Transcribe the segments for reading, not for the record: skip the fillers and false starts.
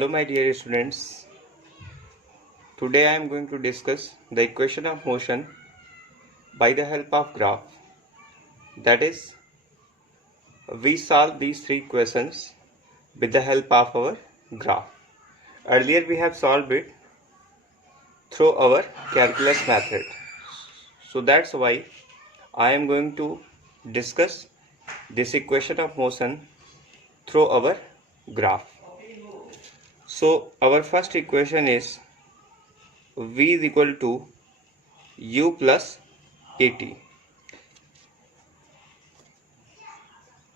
Hello my dear students. Today I am going to discuss the equation of motion by the help of graph. That is, we solve these three equations with the help of our graph. Earlier we have solved it through our calculus method. So that's why I am going to discuss this equation of motion through our graph. So our first equation is v is equal to u plus at.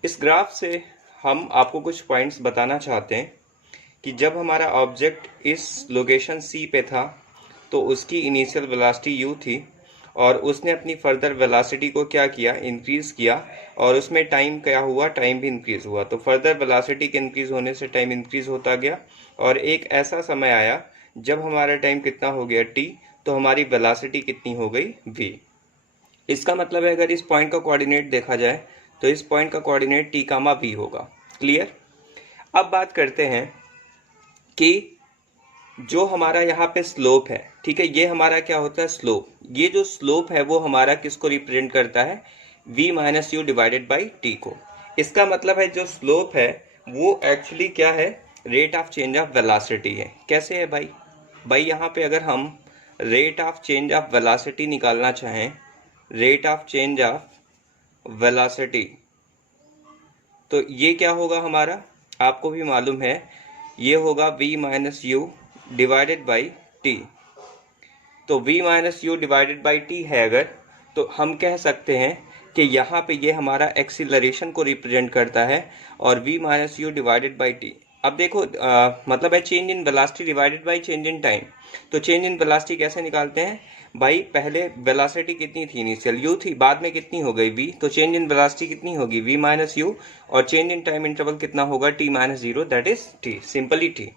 इस graph से हम आपको कुछ points बताना चाहते हैं कि जब हमारा ऑब्जेक्ट इस लोकेशन C पे था तो उसकी इनिशियल वेलोसिटी u थी और उसने अपनी फर्दर वेलोसिटी को क्या किया, इंक्रीज किया, और उसमें टाइम क्या हुआ, टाइम भी इंक्रीज हुआ। तो फर्दर वेलोसिटी के इंक्रीज होने से टाइम इंक्रीज होता गया और एक ऐसा समय आया जब हमारा टाइम कितना हो गया t, तो हमारी वेलोसिटी कितनी हो गई v। इसका मतलब है अगर इस पॉइंट का कोऑर्डिनेट देखा जाए तो इस पॉइंट का कोऑर्डिनेट t, v होगा। क्लियर। अब बात करते हैं कि जो हमारा यहाँ पे स्लोप है, ठीक है, ये हमारा क्या होता है, स्लोप। ये जो स्लोप है वो हमारा किसको रिप्रेजेंट करता है, v minus u divided by T को। इसका मतलब है जो स्लोप है वो एक्चुअली क्या है, rate of change of velocity है। कैसे है भाई यहाँ पे अगर हम rate of change of velocity निकालना चाहें, rate of change of velocity, तो ये क्या होगा हमारा, आपको भी मालूम है, ये होगा v minus u divided by T. तो v minus u divided by T है अगर, तो हम कह सकते हैं कि यहाँ पे ये हमारा एक्सीलरेशन को रिप्रेजेंट करता है और v minus u divided by T. अब देखो मतलब है change in velocity divided by change in time. तो चेंज इन वेलोसिटी कैसे निकालते हैं भाई, पहले वेलोसिटी कितनी थी, इनिशियल u थी, बाद में कितनी हो गई v, तो चेंज इन वेलोसिटी कितनी होगी v माइनस यू, और चेंज इन टाइम इंटरवल कितना होगा t minus zero, that is t, simply t।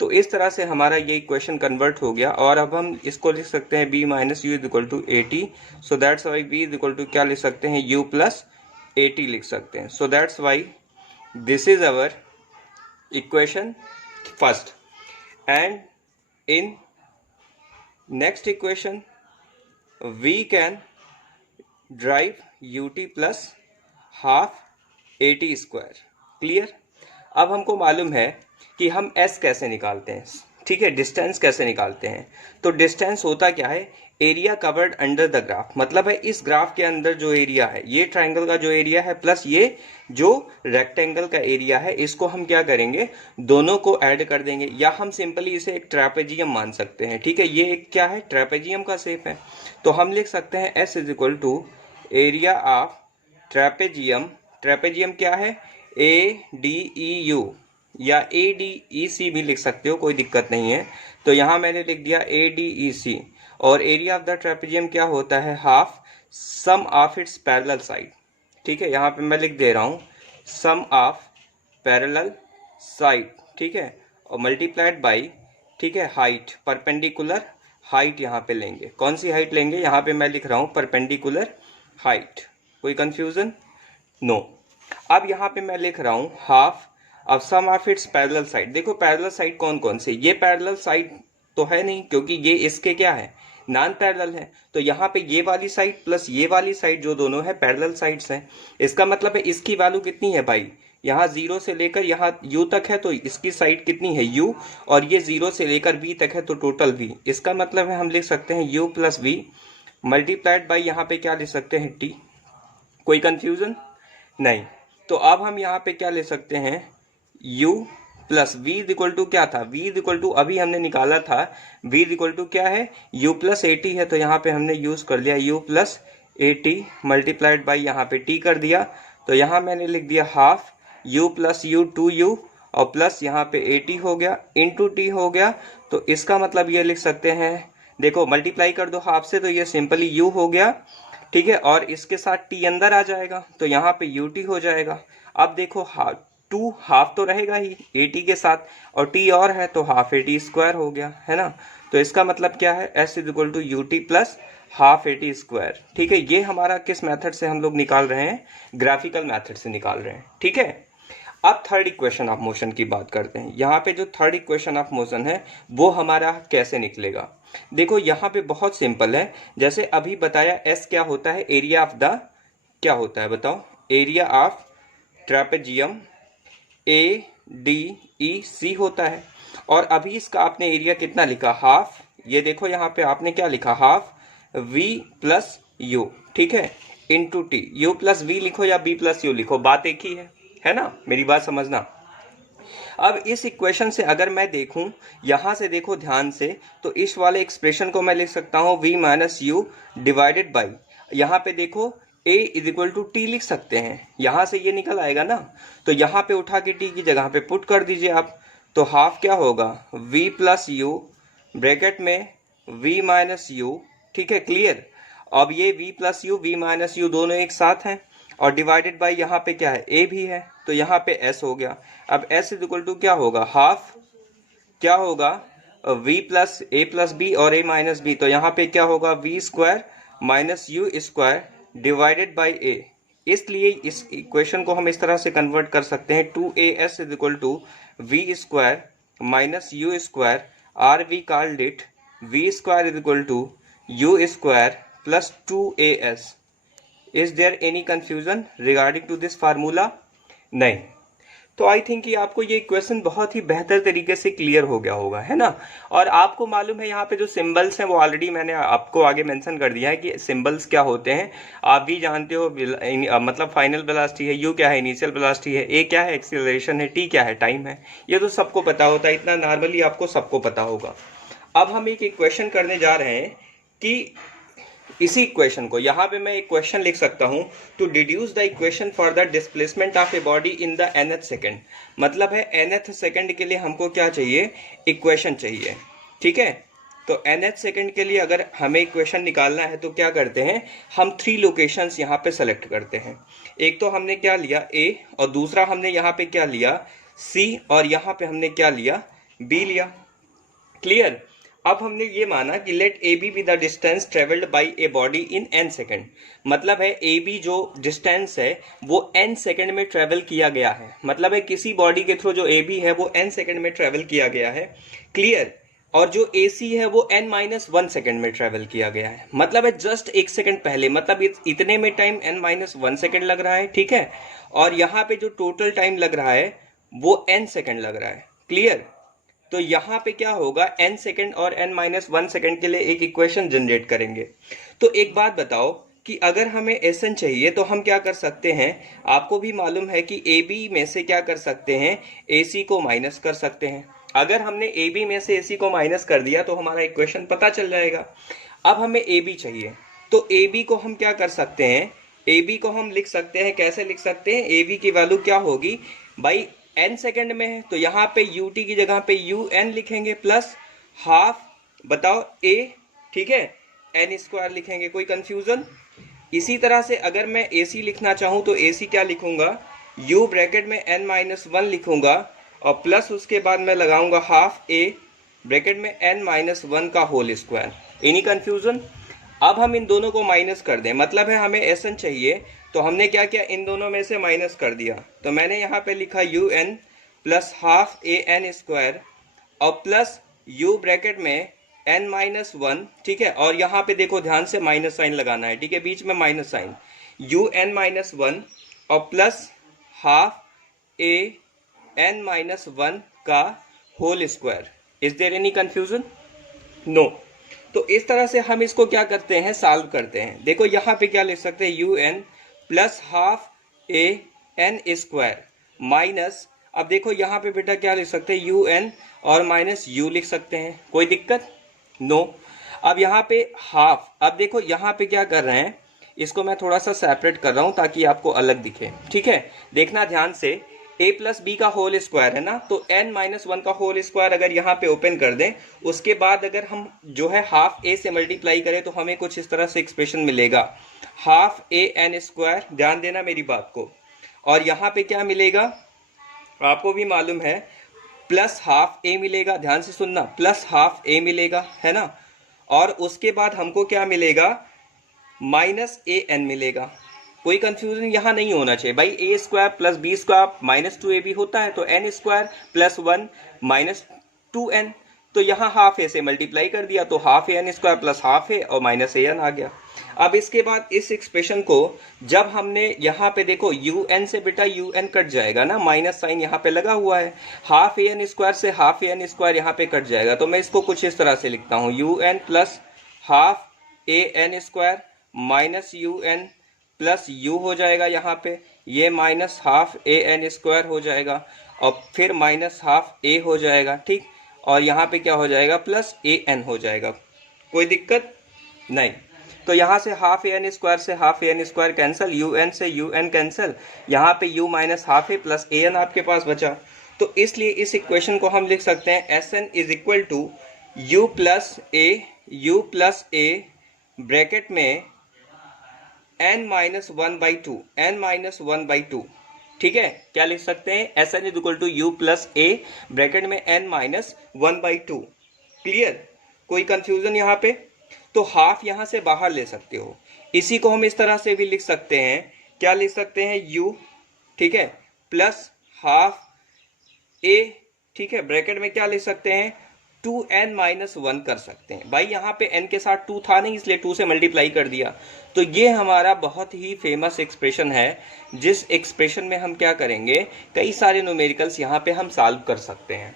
तो इस तरह से हमारा ये इक्वेशन कन्वर्ट हो गया और अब हम इसको लिख सकते हैं b minus u is equal to a t. So that's why b is equal to क्या लिख सकते हैं, u प्लस ए टी लिख सकते हैं। सो that's why this is our equation first. And in next equation we can derive ut plus half a t square. Clear. अब हमको मालूम है कि हम s कैसे निकालते हैं, ठीक है, डिस्टेंस कैसे निकालते हैं। तो डिस्टेंस होता क्या है, area covered under the graph, मतलब है इस ग्राफ के अंदर जो एरिया है, ये ट्राइंगल का जो एरिया है प्लस ये जो रेक्टेंगल का एरिया है, इसको हम क्या करेंगे, दोनों को ऐड कर देंगे, या हम सिंपली इसे एक ट्रेपेजियम मान सकते हैं। ठीक है, ये एक क्या है, ट्रेपेजियम का शेप है। तो हम लिख सकते हैं s is equal to area of trapezium. Trapezium क्या है, ADEU या ADEC भी लिख सकते हो, कोई दिक्कत नहीं है। तो यहाँ मैंने लिख दिया ADEC, और एरिया ऑफ द ट्रेपेजियम क्या होता है, half sum of its parallel side. ठीक है, यहाँ पे मैं लिख दे रहा हूँ सम ऑफ पैरेलल साइड, ठीक है, और मल्टीप्लाइड बाई, ठीक है, हाइट, परपेंडिकुलर हाइट यहाँ पे लेंगे। कौन सी हाइट लेंगे, यहाँ पे मैं लिख रहा हूँ परपेंडिकुलर हाइट। कोई कंफ्यूजन, नो। अब यहाँ पे मैं लिख रहा हूँ half of sum of its parallel side. देखो पैरेलल साइड कौन कौन से, ये पैरेलल साइड तो है नहीं क्योंकि ये इसके क्या है, नॉन पैरेलल है। तो यहाँ पे ये वाली साइड प्लस ये वाली साइड जो दोनों है पैरेलल साइड्स हैं। इसका मतलब है इसकी वैल्यू कितनी है भाई, यहाँ 0 से लेकर यहाँ u तक है, तो इसकी साइड कितनी है u, और ये 0 से लेकर v तक है, तो टोटल v। इसका मतलब है हम लिख सकते हैं u plus v multiplied by यहाँ पे क्या लिख सकते हैं t। कोई कंफ्यूजन नहीं। तो अब हम यहाँ पे क्या ले सकते हैं, u plus v is equal to क्या था, v इज इक्वल टू अभी हमने निकाला था, v इज इक्वल टू क्या है, u प्लस ए टी है। तो यहाँ पे हमने यूज कर लिया u plus A T multiplied by यहाँ पे t कर दिया। तो यहाँ मैंने लिख दिया half u plus you 2u और प्लस यहाँ पे ए टी हो गया इंटू टी हो गया। तो इसका मतलब ये लिख सकते हैं, देखो मल्टीप्लाई कर दो हाफ से तो ये सिंपली u हो गया, ठीक है, और इसके साथ t अंदर आ जाएगा तो यहाँ पे ut हो जाएगा। अब देखो टू हाफ तो रहेगा ही ए टी के साथ, और t और है तो हाफ ए टी स्क्वायर हो गया, है ना। तो इसका मतलब क्या है, s is equal to u t plus half a t square. ठीक है, ये हमारा किस मेथड से हम लोग निकाल रहे हैं, ग्राफिकल मेथड से निकाल रहे हैं। ठीक है, अब थर्ड इक्वेशन ऑफ मोशन की बात करते हैं। यहाँ पे जो थर्ड इक्वेशन ऑफ मोशन है वो हमारा कैसे निकलेगा? देखो यहाँ पे बहुत सिंपल है। जैसे अभी बताया, एस क्या होता है? एरिया ऑफ द, क्या होता है बताओ? Area of trapezium A D E C होता है। और अभी इसका आपने एरिया कितना लिखा? हाफ। ये देखो यहाँ पे आपने क्या लिखा? हाफ v प्लस यू, ठीक है, into t. U plus v लिखो या बी प्लस यू लिखो, बात एक ही है ना? मेरी बात समझना। अब इस इक्वेशन से अगर मैं देखूं, यहां से देखो ध्यान से, तो इस वाले एक्सप्रेशन को मैं लिख सकता हूं v minus u divided by, यहाँ पे देखो a is equal to t लिख सकते हैं। यहां से ये निकल आएगा ना, तो यहाँ पे उठा के t की जगह पे पुट कर दीजिए आप। तो हाफ क्या होगा? v प्लस यू ब्रैकेट में v माइनस यू, ठीक है, क्लियर। अब ये v plus you, v minus you दोनों एक साथ हैं, और डिवाइडेड बाई यहाँ पे क्या है? a भी है, तो यहाँ पे s हो गया। अब s इज इक्वल टू क्या होगा? हाफ क्या होगा? v plus a plus b और a माइनस बी, तो यहाँ पे क्या होगा? v square minus u square divided by a। इसलिए इस इक्वेशन को हम इस तरह से कन्वर्ट कर सकते हैं, 2as is equal to v square minus u square, or we called it v square is equal to u square plus 2as। Is there any confusion regarding to this formula? नहीं। तो I think कि आपको ये equation बहुत ही बेहतर तरीके से clear हो गया होगा, है ना? और आपको मालूम है यहाँ पे जो सिंबल्स हैं वो ऑलरेडी मैंने आपको आगे मेंशन कर दिया है कि सिंबल्स क्या होते हैं। आप भी जानते हो, मतलब फाइनल वेलोसिटी है, यू क्या है? इनिशियल वेलोसिटी है, ए क्या है? एक्सीलरेशन है, टी क्या है? टाइम है। ये तो सबको पता होता है, इतना नॉर्मली आपको सबको पता होगा। अब हम एक इक्वेशन करने जा रहे हैं कि इसी इक्वेशन को, यहाँ पे मैं एक क्वेश्चन लिख सकता हूँ, to deduce the equation for the displacement of a body in the nth second. मतलब है nth सेकेंड के लिए हमको क्या चाहिए? इक्वेशन चाहिए, ठीक है। तो nth सेकेंड के लिए अगर हमें इक्वेशन निकालना है तो क्या करते हैं? हम 3 लोकेशंस यहाँ पे सेलेक्ट करते हैं। एक तो हमने क्या लिया? A, और दूसरा हमने यहाँ पे क्या लिया? C, और यहाँ पे हमने क्या लिया? B लिया। क्लियर? अब हमने ये माना कि let a b be the distance travelled by a body in n second. मतलब है ए बी जो डिस्टेंस है वो n सेकेंड में ट्रेवल किया गया है। मतलब है किसी बॉडी के थ्रू जो ए बी है वो n सेकेंड में ट्रेवल किया गया है, क्लियर। और जो ए सी है वो n माइनस 1 सेकेंड में ट्रेवल किया गया है। मतलब है जस्ट 1 सेकेंड पहले, मतलब इतने में टाइम n माइनस 1 सेकेंड लग रहा है, ठीक है। और यहाँ पे जो टोटल टाइम लग रहा है वो n सेकेंड लग रहा है, क्लियर। तो यहाँ पे क्या होगा? n सेकेंड और n माइनस 1 सेकेंड के लिए एक इक्वेशन जनरेट करेंगे। तो एक बात बताओ कि अगर हमें Sn चाहिए तो हम क्या कर सकते हैं? आपको भी मालूम है कि AB में से क्या कर सकते हैं? AC को माइनस कर सकते हैं। अगर हमने AB में से AC को माइनस कर दिया तो हमारा इक्वेशन पता चल जाएगा। अब हमें AB चाहिए, तो AB को हम क्या कर सकते हैं? AB को हम लिख सकते हैं, कैसे लिख सकते हैं? AB की वैल्यू क्या होगी भाई? n सेकेंड में है तो यहाँ पे ut की जगह पे un लिखेंगे प्लस हाफ, बताओ a, ठीक है, n स्क्वायर लिखेंगे। कोई कंफ्यूजन? इसी तरह से अगर मैं ac लिखना चाहूँ तो ac क्या लिखूंगा? u ब्रैकेट में n माइनस 1 लिखूंगा, और प्लस उसके बाद मैं लगाऊंगा हाफ a ब्रैकेट में n माइनस 1 का होल स्क्वायर। Any confusion? अब हम इन दोनों को माइनस कर दें, मतलब है हमें Sn चाहिए, तो हमने क्या किया? इन दोनों में से माइनस कर दिया। तो मैंने यहाँ पे लिखा un plus half an square और प्लस u ब्रैकेट में n माइनस 1, ठीक है। और यहाँ पे देखो ध्यान से माइनस साइन लगाना है, ठीक है, बीच में माइनस साइन, un माइनस 1 और प्लस हाफ an माइनस 1 का whole square. Is there any confusion? No. तो इस तरह से हम इसको क्या करते हैं? सॉल्व करते हैं। देखो यहाँ पे क्या लिख सकते हैं? un plus half an square minus, अब देखो यहाँ पे बेटा क्या लिख सकते हैं? un और माइनस u लिख सकते हैं। कोई दिक्कत? नो। अब यहाँ पे हाफ, अब देखो यहाँ पे क्या कर रहे हैं? इसको मैं थोड़ा सा सेपरेट कर रहा हूँ ताकि आपको अलग दिखे, ठीक है। देखना ध्यान से, a प्लस बी का होल स्क्वायर है ना, तो n माइनस 1 का होल स्क्वायर अगर यहाँ पे ओपन कर दें, उसके बाद अगर हम जो है हाफ a से मल्टीप्लाई करें तो हमें कुछ इस तरह से एक्सप्रेशन मिलेगा, हाफ an स्क्वायर। ध्यान देना मेरी बात को। और यहाँ पे क्या मिलेगा? आपको भी मालूम है, प्लस हाफ a मिलेगा। ध्यान से सुनना, प्लस हाफ a मिलेगा, है ना। और उसके बाद हमको क्या मिलेगा? माइनस an मिलेगा। कोई कंफ्यूजन यहाँ नहीं होना चाहिए भाई। A square plus B square minus 2ab होता है, तो N square plus 1 minus 2n, तो यहाँ हाफ ए से मल्टीप्लाई कर दिया तो half a n square plus half ए और माइनस ए एन आ गया। अब इसके बाद इस एक्सप्रेशन को जब हमने यहाँ पे देखो यू एन से बेटा यू एन कट जाएगा ना, माइनस साइन यहाँ पे लगा हुआ है, हाफ ए एन स्क्वायर से हाफ ए एन स्क्वायर यहाँ पे कट जाएगा, तो मैं इसको कुछ इस तरह से लिखता हूँ, u n plus half a n square minus u n plus u हो जाएगा यहाँ पे, ये minus half a n square हो जाएगा और फिर माइनस हाफ ए हो जाएगा, ठीक, और यहाँ पे क्या हो जाएगा प्लस ए एन हो जाएगा। कोई दिक्कत नहीं। तो यहाँ से हाफ ए एन स्क्वायर से half a n square cancel, u n से यू एन कैंसिल, यहाँ पे u minus half a plus a n आपके पास बचा। तो इसलिए इस इक्वेशन को हम लिख सकते हैं s n is equal to u plus a bracket में n माइनस 1/2, n माइनस 1/2, ठीक है। क्या लिख सकते हैं, s n is equal to u plus a bracket में n माइनस 1/2। क्लियर, कोई कंफ्यूजन यहाँ पे? तो हाफ यहाँ से बाहर ले सकते हो, इसी को हम इस तरह से भी लिख सकते हैं, क्या लिख सकते हैं, u, ठीक है, प्लस हाफ a, ठीक है, ब्रैकेट में क्या लिख सकते हैं 2n माइनस 1 कर सकते हैं। भाई यहाँ पे n के साथ 2 था नहीं, इसलिए 2 से मल्टीप्लाई कर दिया। तो ये हमारा बहुत ही फेमस एक्सप्रेशन है, जिस एक्सप्रेशन में हम क्या करेंगे, कई सारे न्यूमेरिकल्स यहाँ पे हम सॉल्व कर सकते हैं,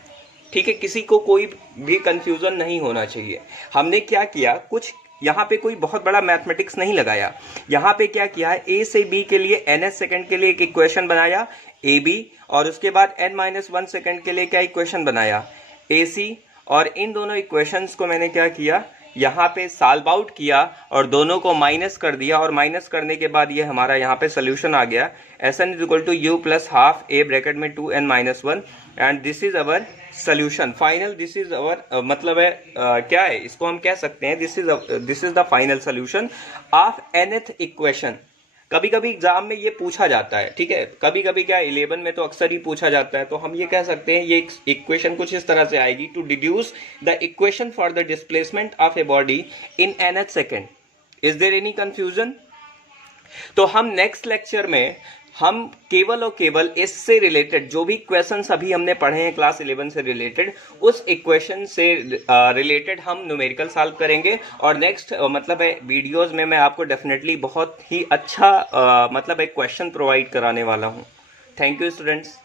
ठीक है। किसी को कोई भी कंफ्यूजन नहीं होना चाहिए। हमने क्या किया, कुछ यहाँ पे कोई बहुत बड़ा मैथमेटिक्स नहीं लगाया, यहाँ पे क्या किया है, ए से बी के लिए ns सेकंड के लिए एक इक्वेशन बनाया ए बी, और उसके बाद n माइनस 1 सेकंड के लिए क्या इक्वेशन बनाया ए सी, और इन दोनों इक्वेशंस को मैंने क्या किया, यहाँ पे सॉल्व आउट किया और दोनों को माइनस कर दिया, और माइनस करने के बाद ये हमारा यहाँ पे सोल्यूशन आ गया, s n is equal to u plus half a bracket में 2n minus 1, and this is our solution final. This is our मतलब है क्या है, इसको हम कह सकते हैं this is the final solution of nth equation. कभी कभी एग्जाम में ये पूछा जाता है, ठीक है, कभी कभी क्या 11 में तो अक्सर ही पूछा जाता है, तो हम ये कह सकते हैं ये इक्वेशन कुछ इस तरह से आएगी, to deduce the equation for the displacement of a body in nth second. Is there any confusion? तो हम नेक्स्ट लेक्चर में हम केवल और केवल इससे रिलेटेड जो भी क्वेश्चंस अभी हमने पढ़े हैं क्लास 11 से रिलेटेड, उस इक्वेशन से रिलेटेड हम न्यूमेरिकल सॉल्व करेंगे, और नेक्स्ट मतलब है वीडियोस में मैं आपको डेफिनेटली बहुत ही अच्छा मतलब एक क्वेश्चन प्रोवाइड कराने वाला हूं। Thank you students.